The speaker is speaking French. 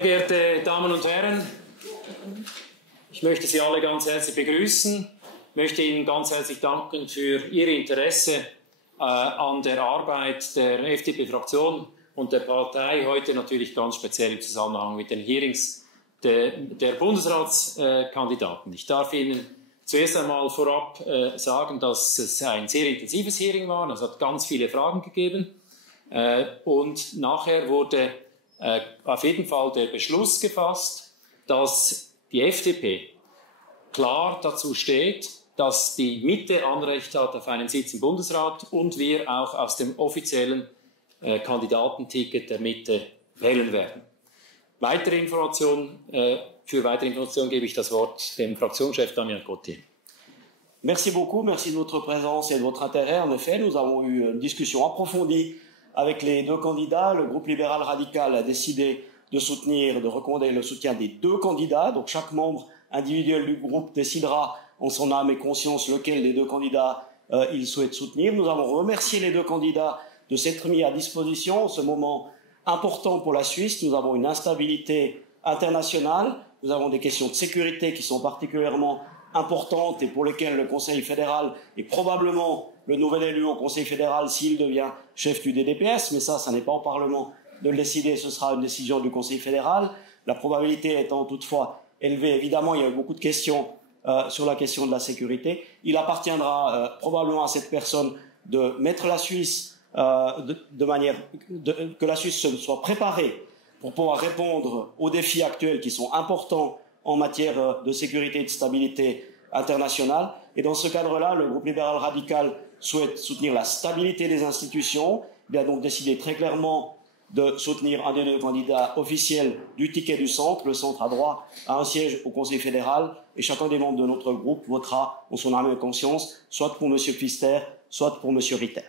Sehr geehrte Damen und Herren, ich möchte Sie alle ganz herzlich begrüßen. Ich möchte Ihnen ganz herzlich danken für Ihr Interesse an der Arbeit der FDP-Fraktion und der Partei, heute natürlich ganz speziell im Zusammenhang mit den Hearings der Bundesratskandidaten. Ich darf Ihnen zuerst einmal vorab sagen, dass es ein sehr intensives Hearing war. Es hat ganz viele Fragen gegeben und nachher wurde auf jeden Fall der Beschluss gefasst, dass die FDP klar dazu steht, dass die Mitte Anrecht hat auf einen Sitz im Bundesrat und wir auch aus dem offiziellen Kandidatenticket der Mitte wählen werden. Für weitere Informationen gebe ich das Wort dem Fraktionschef Damien Gauthier. Merci beaucoup, merci de votre présence et de votre intérêt. En effet, nous avons eu une discussion approfondie avec les deux candidats. Le groupe libéral radical a décidé de soutenir, de recommander le soutien des deux candidats. Donc chaque membre individuel du groupe décidera en son âme et conscience lequel des deux candidats il souhaite soutenir. Nous avons remercié les deux candidats de s'être mis à disposition en ce moment important pour la Suisse. Nous avons une instabilité internationale, nous avons des questions de sécurité qui sont particulièrement importantes et pour lesquelles le Conseil fédéral est probablement le nouvel élu au Conseil fédéral s'il devient chef du DDPS, mais ça n'est pas au Parlement de le décider, ce sera une décision du Conseil fédéral. La probabilité étant toutefois élevée, évidemment, il y a eu beaucoup de questions sur la question de la sécurité. Il appartiendra probablement à cette personne de mettre la Suisse de manière que la Suisse soit préparée pour pouvoir répondre aux défis actuels qui sont importants en matière de sécurité et de stabilité internationale. Et dans ce cadre-là, le groupe libéral radical souhaite soutenir la stabilité des institutions. Il a donc décidé très clairement de soutenir un des deux candidats officiels du ticket du centre. Le centre a droit à un siège au Conseil fédéral et chacun des membres de notre groupe votera en son âme et conscience, soit pour M. Pfister, soit pour M. Ritter.